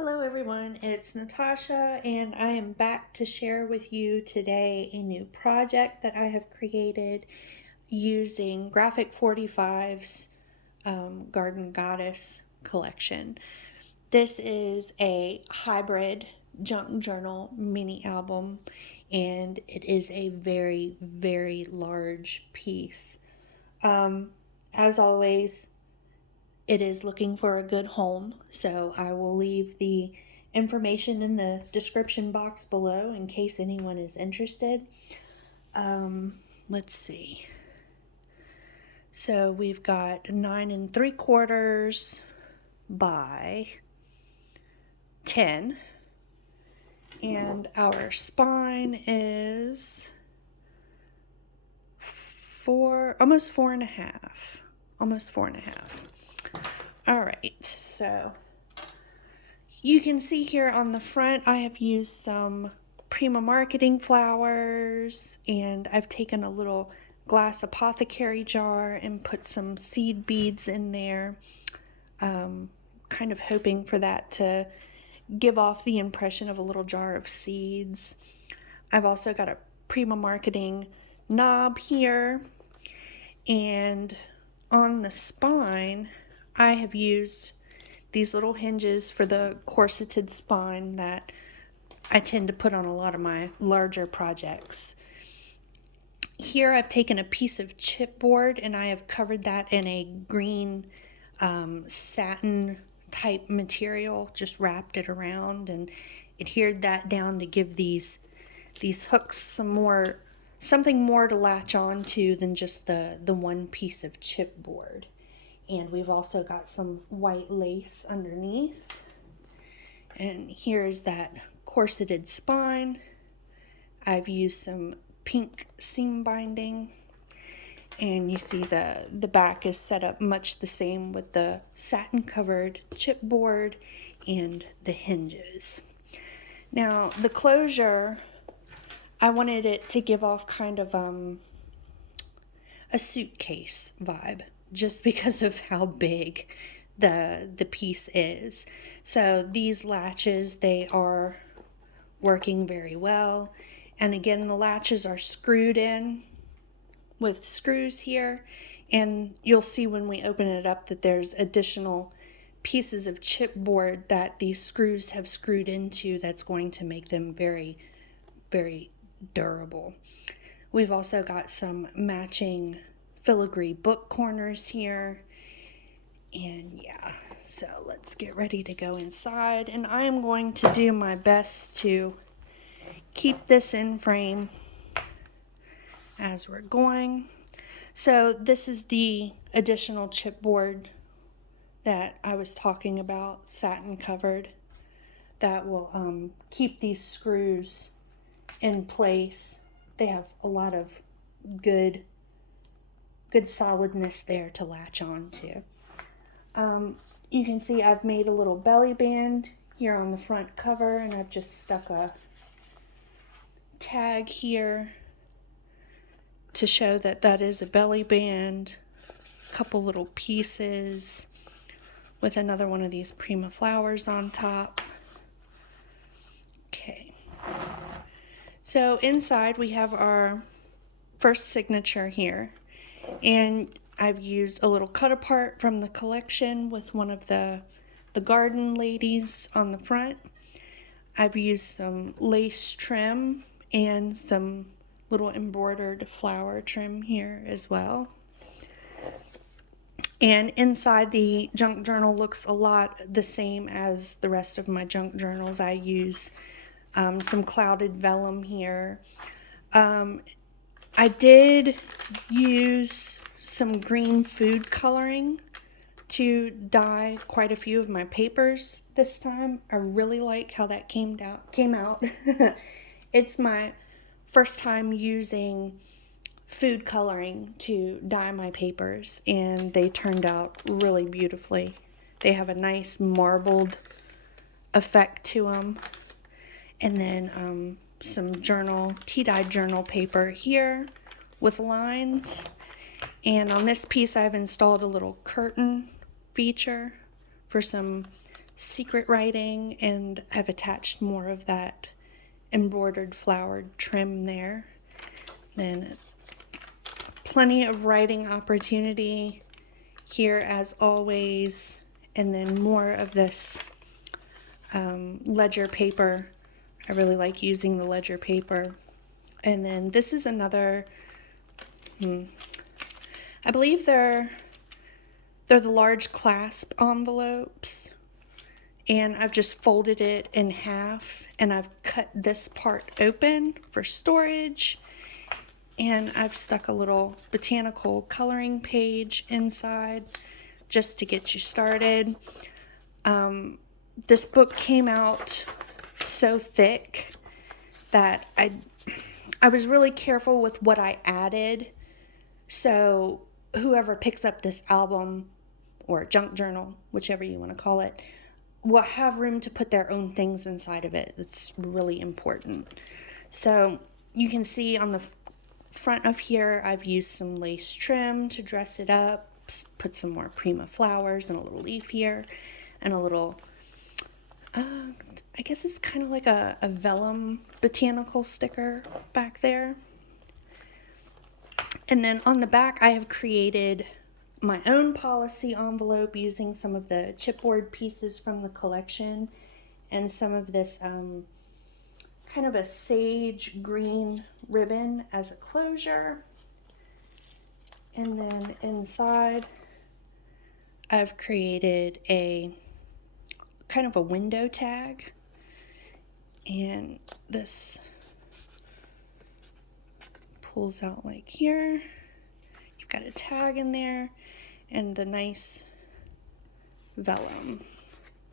Hello everyone, it's Natasha and I am back to share with you today a new project that I have created using Graphic 45's Garden Goddess collection. This is a hybrid junk journal mini album and it is a very, very large piece. As always, it is looking for a good home, so I will leave the information in the description box below in case anyone is interested. Let's see. So we've got 9 3/4 by 10, and our spine is almost 4.5, almost 4.5. All right, so you can see here on the front, I have used some Prima Marketing flowers, and I've taken a little glass apothecary jar and put some seed beads in there, kind of hoping for that to give off the impression of a little jar of seeds. I've also got a Prima Marketing knob here, and on the spine, I have used these little hinges for the corseted spine that I tend to put on a lot of my larger projects. Here I've taken a piece of chipboard and I have covered that in a green satin type material, just wrapped it around and adhered that down to give these hooks something more to latch on to than just the one piece of chipboard. And we've also got some white lace underneath. And here's that corseted spine. I've used some pink seam binding. And you see the back is set up much the same with the satin covered chipboard and the hinges. Now the closure, I wanted it to give off kind of a suitcase vibe, just because of how big the piece is. So these latches, they are working very well. And again, the latches are screwed in with screws here. And you'll see when we open it up that there's additional pieces of chipboard that these screws have screwed into that's going to make them very, very durable. We've also got some matching filigree book corners here. And yeah, so let's get ready to go inside. And I am going to do my best to keep this in frame as we're going. So this is the additional chipboard that I was talking about, satin covered, that will keep these screws in place. They have a lot of good solidness there to latch on to. You can see I've made a little belly band here on the front cover, and I've just stuck a tag here to show that that is a belly band. A couple little pieces with another one of these Prima flowers on top. Okay. So inside we have our first signature here, and I've used a little cut apart from the collection with one of the garden ladies on the front. I've used some lace trim and some little embroidered flower trim here as well. And inside, the junk journal looks a lot the same as the rest of my junk journals. I use some clouded vellum here. I did use some green food coloring to dye quite a few of my papers this time. I really like how that came out. It's my first time using food coloring to dye my papers, and they turned out really beautifully. They have a nice marbled effect to them. And then some tea-dyed journal paper here with lines. And on this piece, I've installed a little curtain feature for some secret writing, and I've attached more of that embroidered flowered trim there. Then plenty of writing opportunity here as always, and then more of this ledger paper. I really like using the ledger paper. And then this is another, I believe they're the large clasp envelopes, and I've just folded it in half, and I've cut this part open for storage, and I've stuck a little botanical coloring page inside just to get you started. This book came out so thick that I was really careful with what I added, so whoever picks up this album or junk journal, whichever you want to call it, will have room to put their own things inside of it. It's really important. So you can see on the front of here, I've used some lace trim to dress it up, put some more Prima flowers and a little leaf here, and a little, I guess it's kind of like a vellum botanical sticker back there. And then on the back, I have created my own policy envelope using some of the chipboard pieces from the collection and some of this kind of a sage green ribbon as a closure. And then inside, I've created a kind of a window tag, and this pulls out like here. You've got a tag in there and the nice vellum.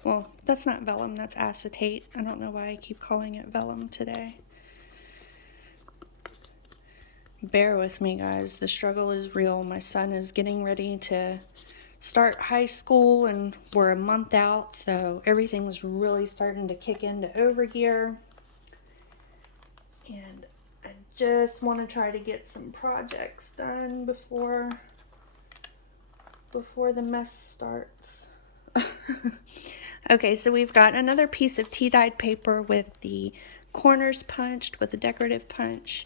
Well, that's not vellum, that's acetate. I don't know why I keep calling it vellum today. Bear with me, guys. The struggle is real. My son is getting ready to start high school, and we're a month out, so everything's really starting to kick into overgear. And I just want to try to get some projects done before the mess starts. Okay, so we've got another piece of tea-dyed paper with the corners punched with a decorative punch.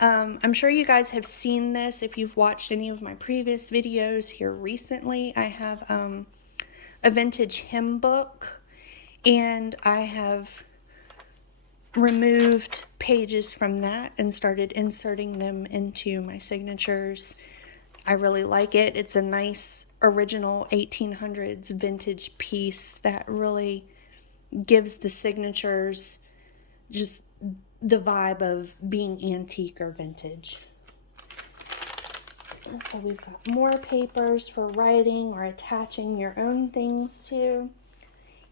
I'm sure you guys have seen this if you've watched any of my previous videos here recently. I have a vintage hymn book, and I have removed pages from that and started inserting them into my signatures. I really like it. It's a nice original 1800s vintage piece that really gives the signatures just the vibe of being antique or vintage. So we've got more papers for writing or attaching your own things to.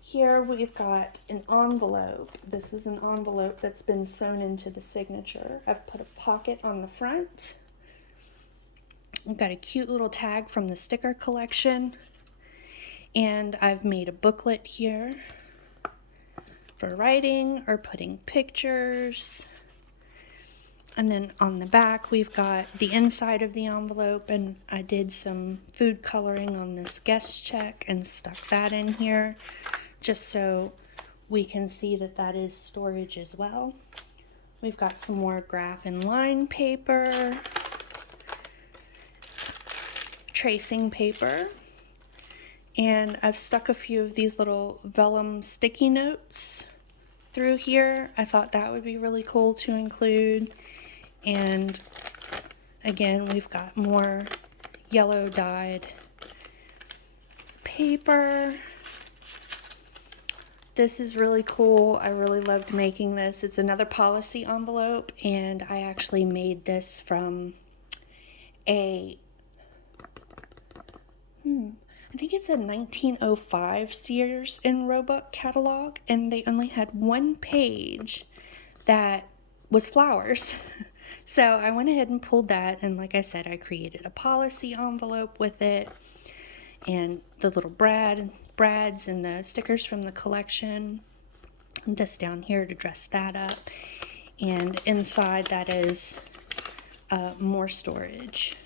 Here we've got an envelope. This is an envelope that's been sewn into the signature. I've put a pocket on the front. I've got a cute little tag from the sticker collection. And I've made a booklet here for writing or putting pictures. And then on the back, we've got the inside of the envelope, and I did some food coloring on this guest check and stuck that in here just so we can see that that is storage as well. We've got some more graph and line paper, tracing paper, and I've stuck a few of these little vellum sticky notes through here. I thought that would be really cool to include. And again, we've got more yellow dyed paper. This is really cool. I really loved making this. It's another policy envelope, and I actually made this from a I think it's a 1905 Sears and Roebuck catalog, and they only had one page that was flowers. So I went ahead and pulled that, and like I said, I created a policy envelope with it, and the little brads and the stickers from the collection. And this down here to dress that up, and inside that is more storage.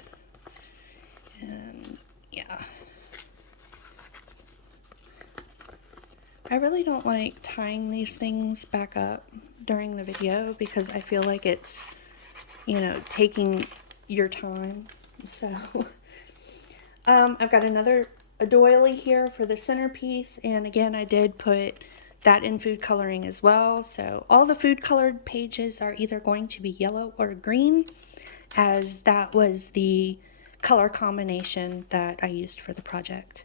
And yeah. I really don't like tying these things back up during the video because I feel like it's, you know, taking your time. So I've got a doily here for the centerpiece, and again I did put that in food coloring as well. So all the food colored pages are either going to be yellow or green, as that was the color combination that I used for the project.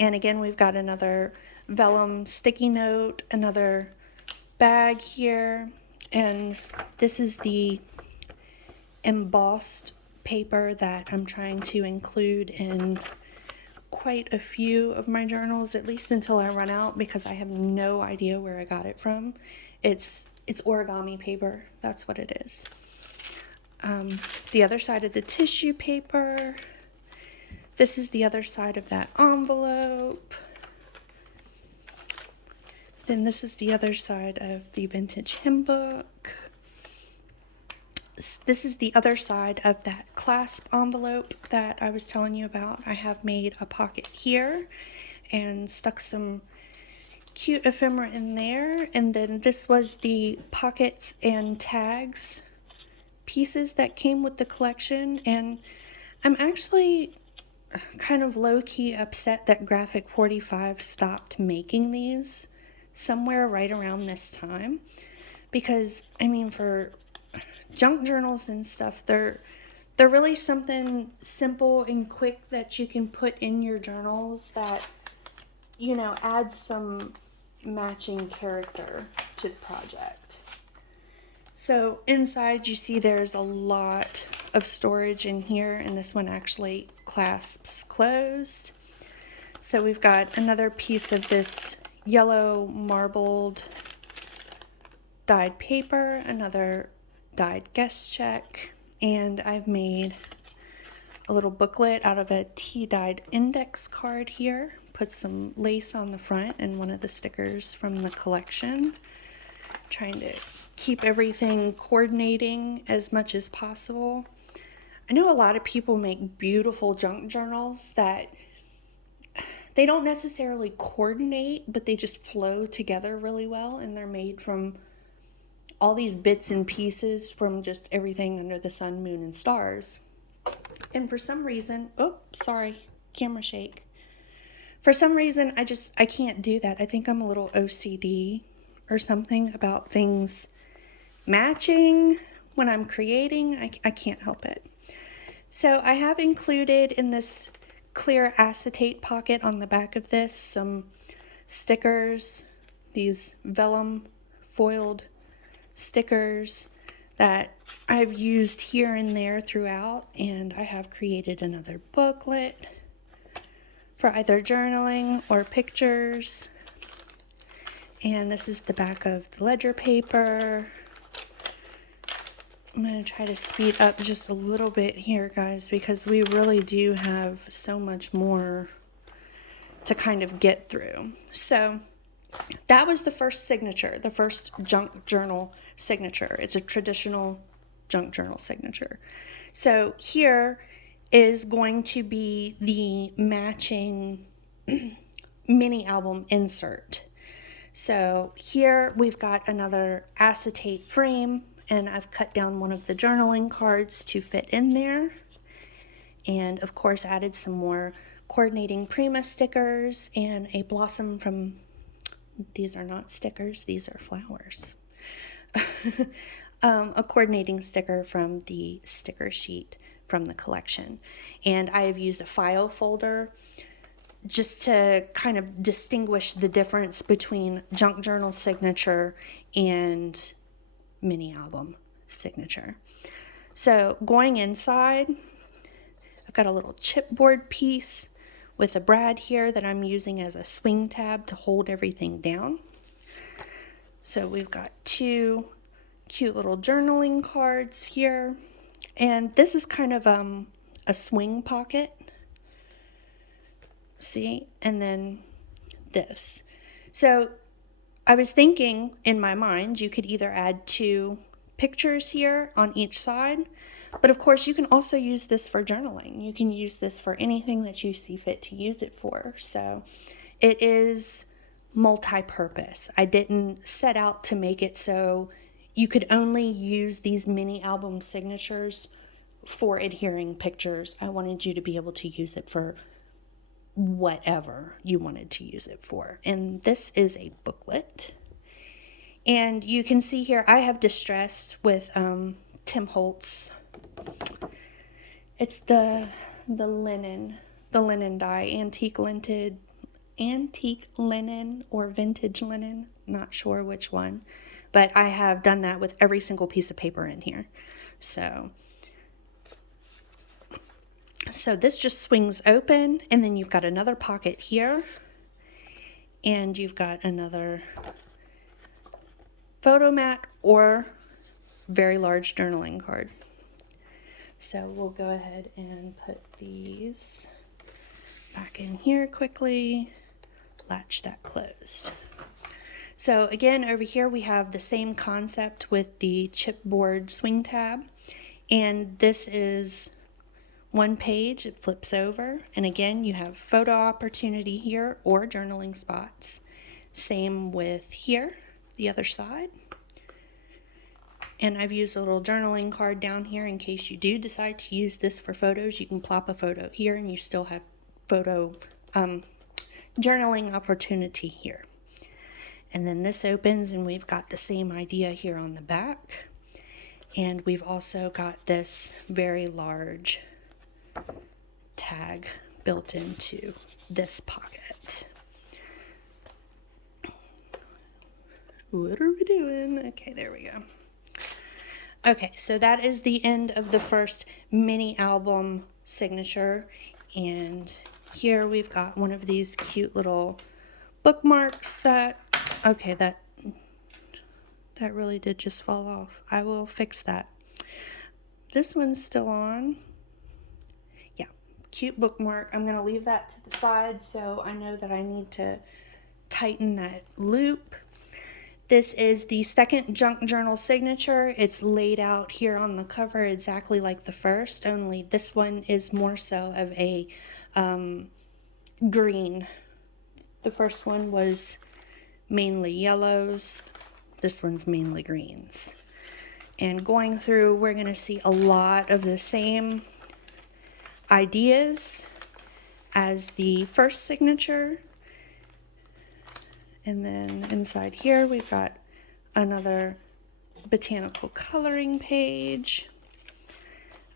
And again, we've got another vellum sticky note, another bag here, and this is the embossed paper that I'm trying to include in quite a few of my journals, at least until I run out, because I have no idea where I got it from. It's origami paper, that's what it is. The other side of the tissue paper. This is the other side of that envelope. Then this is the other side of the vintage hymn book. This is the other side of that clasp envelope that I was telling you about. I have made a pocket here and stuck some cute ephemera in there. And then this was the pockets and tags pieces that came with the collection. And I'm actually kind of low-key upset that Graphic 45 stopped making these somewhere right around this time, because I mean, for junk journals and stuff, they're really something simple and quick that you can put in your journals that, you know, adds some matching character to the project. So inside you see there's a lot of storage in here, and this one actually clasps closed. So we've got another piece of this yellow marbled dyed paper, another dyed guest check, and I've made a little booklet out of a tea-dyed index card here. Put some lace on the front and one of the stickers from the collection. Trying to keep everything coordinating as much as possible. I know a lot of people make beautiful junk journals that they don't necessarily coordinate, but they just flow together really well, and they're made from all these bits and pieces from just everything under the sun, moon, and stars. And for some reason, camera shake. For some reason, I can't do that. I think I'm a little OCD or something about things matching when I'm creating. I can't help it. So I have included in this clear acetate pocket on the back of this some stickers, these vellum foiled stickers that I've used here and there throughout, and I have created another booklet for either journaling or pictures. And this is the back of the ledger paper. I'm going to try to speed up just a little bit here, guys, because we really do have so much more to kind of get through. So that was the first signature, the first junk journal signature. It's a traditional junk journal signature. So here is going to be the matching mini album insert. So here we've got another acetate frame, and I've cut down one of the journaling cards to fit in there. And of course added some more coordinating Prima stickers and a blossom from, these are not stickers, these are flowers. A coordinating sticker from the sticker sheet from the collection. And I have used a file folder just to kind of distinguish the difference between junk journal signature and mini album signature. So going inside, I've got a little chipboard piece with a brad here that I'm using as a swing tab to hold everything down. So we've got two cute little journaling cards here, and this is kind of a swing pocket. See, and then this. So I was thinking in my mind you could either add two pictures here on each side, but of course you can also use this for journaling. You can use this for anything that you see fit to use it for. So it is multi-purpose. I didn't set out to make it so you could only use these mini album signatures for adhering pictures. I wanted you to be able to use it for whatever you wanted to use it for. And this is a booklet. And you can see here I have distressed with Tim Holtz. It's the linen dye, antique linen or vintage linen, not sure which one, but I have done that with every single piece of paper in here. So this just swings open, and then you've got another pocket here, and you've got another photo mat or very large journaling card. So we'll go ahead and put these back in here quickly, latch that closed. So again, over here we have the same concept with the chipboard swing tab, and this is one page. It flips over, and again you have photo opportunity here or journaling spots. Same with here, the other side. And I've used a little journaling card down here in case you do decide to use this for photos. You can plop a photo here and you still have photo journaling opportunity here. And then this opens and we've got the same idea here on the back. And we've also got this very large tag built into this pocket. What are we doing? Okay, there we go. Okay, so that is the end of the first mini album signature, and here we've got one of these cute little bookmarks that, okay, that really did just fall off. I will fix that. This one's still on. Yeah, cute bookmark. I'm going to leave that to the side so I know that I need to tighten that loop. This is the second junk journal signature. It's laid out here on the cover exactly like the first, only this one is more so of a green. The first one was mainly yellows. This one's mainly greens. And going through, we're going to see a lot of the same ideas as the first signature. And then inside here, we've got another botanical coloring page,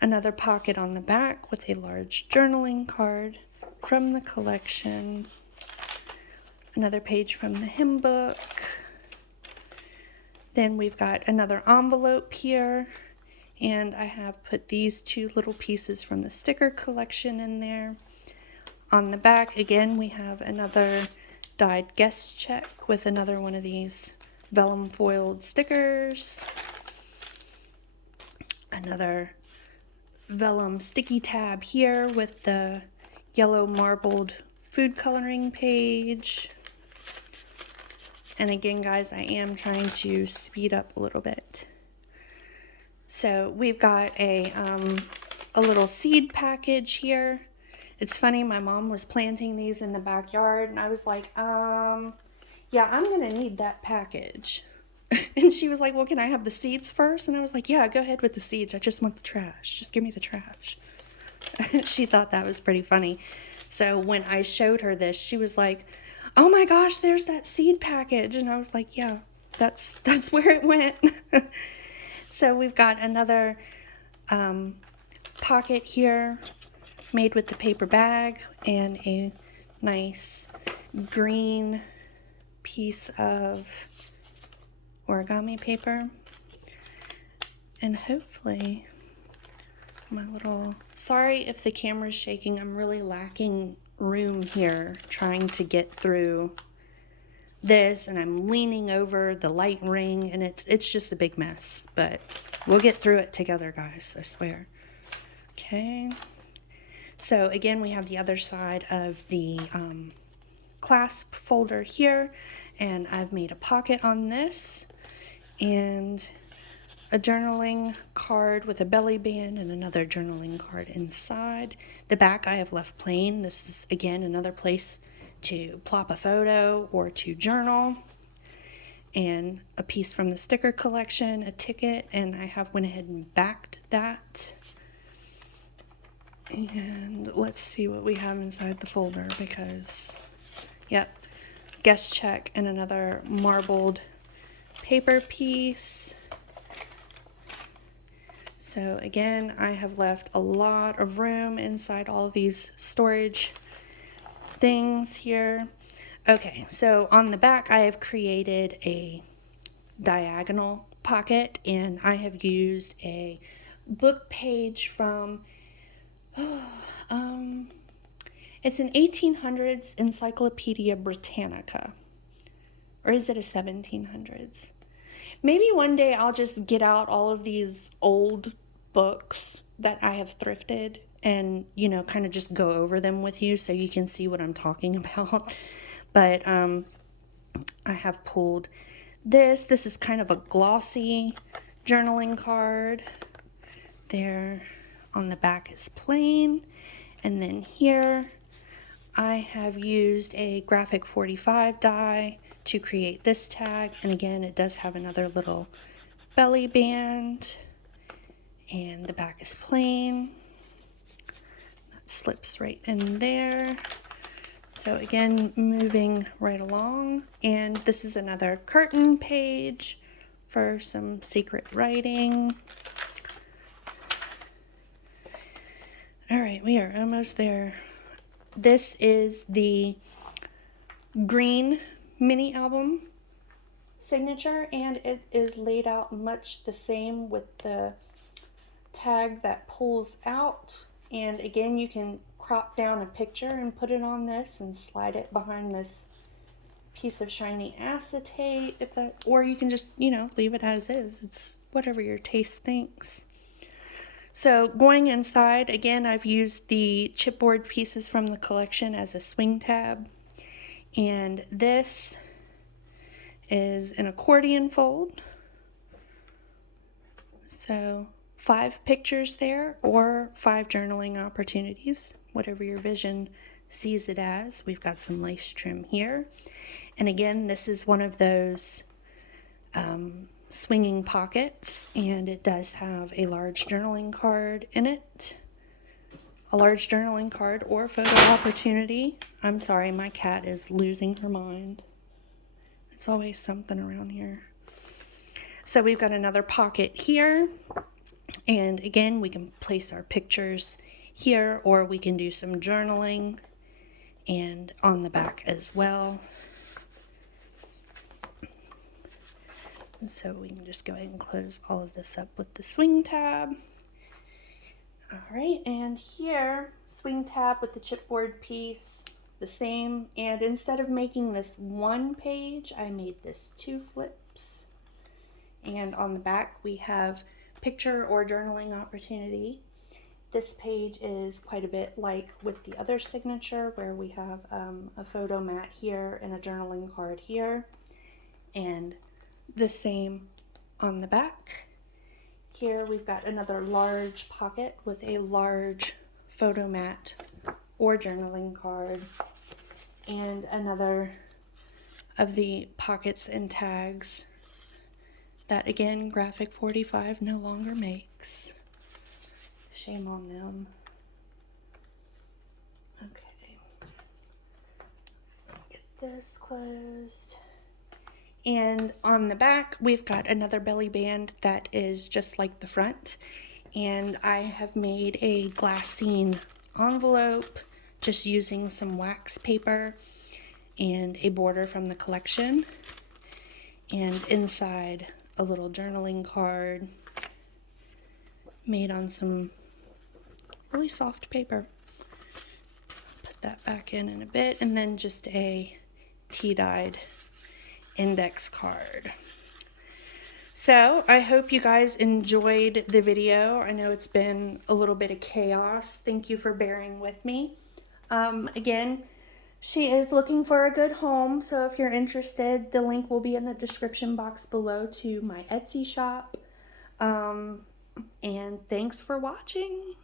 another pocket on the back with a large journaling card from the collection, another page from the hymn book. Then we've got another envelope here, and I have put these two little pieces from the sticker collection in there. On the back, again, we have another dyed guest check with another one of these vellum foiled stickers, another vellum sticky tab here with the yellow marbled food coloring page. And again, guys, I am trying to speed up a little bit. So we've got a little seed package here. It's funny, my mom was planting these in the backyard, and I was like, yeah, I'm going to need that package. And she was like, well, can I have the seeds first? And I was like, yeah, go ahead with the seeds. I just want the trash. Just give me the trash. She thought that was pretty funny. So when I showed her this, she was like, oh my gosh, there's that seed package. And I was like, yeah, that's where it went. So we've got another pocket here made with the paper bag and a nice green piece of origami paper. And hopefully sorry if the camera's shaking. I'm really lacking room here trying to get through this, and I'm leaning over the light ring, and it's just a big mess, but we'll get through it together, guys, I swear. Okay. So again, we have the other side of the clasp folder here, and I've made a pocket on this and a journaling card with a belly band and another journaling card inside. The back I have left plain. This is, again, another place to plop a photo or to journal, and a piece from the sticker collection, a ticket, and I have went ahead and backed that. And let's see what we have inside the folder, because, yep, guest check and another marbled paper piece. So again, I have left a lot of room inside all of these storage things here. Okay, so on the back I have created a diagonal pocket, and I have used a book page from it's an 1800s Encyclopedia Britannica, or is it a 1700s? Maybe one day I'll just get out all of these old books that I have thrifted and, you know, kind of just go over them with you so you can see what I'm talking about. But I have pulled this. This is kind of a glossy journaling card. There on the back is plain. And then here I have used a graphic 45 die to create this tag. And again, it does have another little belly band. And the back is plain. That slips right in there. So again, moving right along. And this is another curtain page for some secret writing. All right, we are almost there. This is the green mini album signature, and it is laid out much the same with the tag that pulls out. And again, you can crop down a picture and put it on this and slide it behind this piece of shiny acetate, if that, or you can just, you know, leave it as is. It's whatever your taste thinks. So going inside, again, I've used the chipboard pieces from the collection as a swing tab. And this is an accordion fold. So 5 pictures there, or 5 journaling opportunities, whatever your vision sees it as. We've got some lace trim here. And again, this is one of those swinging pockets, and it does have a large journaling card in it. A large journaling card or photo opportunity. I'm sorry, my cat is losing her mind. It's always something around here. So we've got another pocket here. And again, we can place our pictures here, or we can do some journaling and on the back as well. And so we can just go ahead and close all of this up with the swing tab. All right, and here, swing tab with the chipboard piece, the same. And instead of making this 1 page, I made this 2 flips. And on the back, we have picture or journaling opportunity. This page is quite a bit like with the other signature, where we have a photo mat here and a journaling card here, and the same on the back. Here we've got another large pocket with a large photo mat or journaling card, and another of the pockets and tags that, again, Graphic 45 no longer makes. Shame on them. Okay. Get this closed. And on the back, we've got another belly band that is just like the front. And I have made a glassine envelope just using some wax paper and a border from the collection. And inside, a little journaling card made on some really soft paper. Put that back in a bit, and then just a tea-dyed index card. So I hope you guys enjoyed the video. I know it's been a little bit of chaos. Thank you for bearing with me. Again, she is looking for a good home, so if you're interested, the link will be in the description box below to my Etsy shop. And thanks for watching.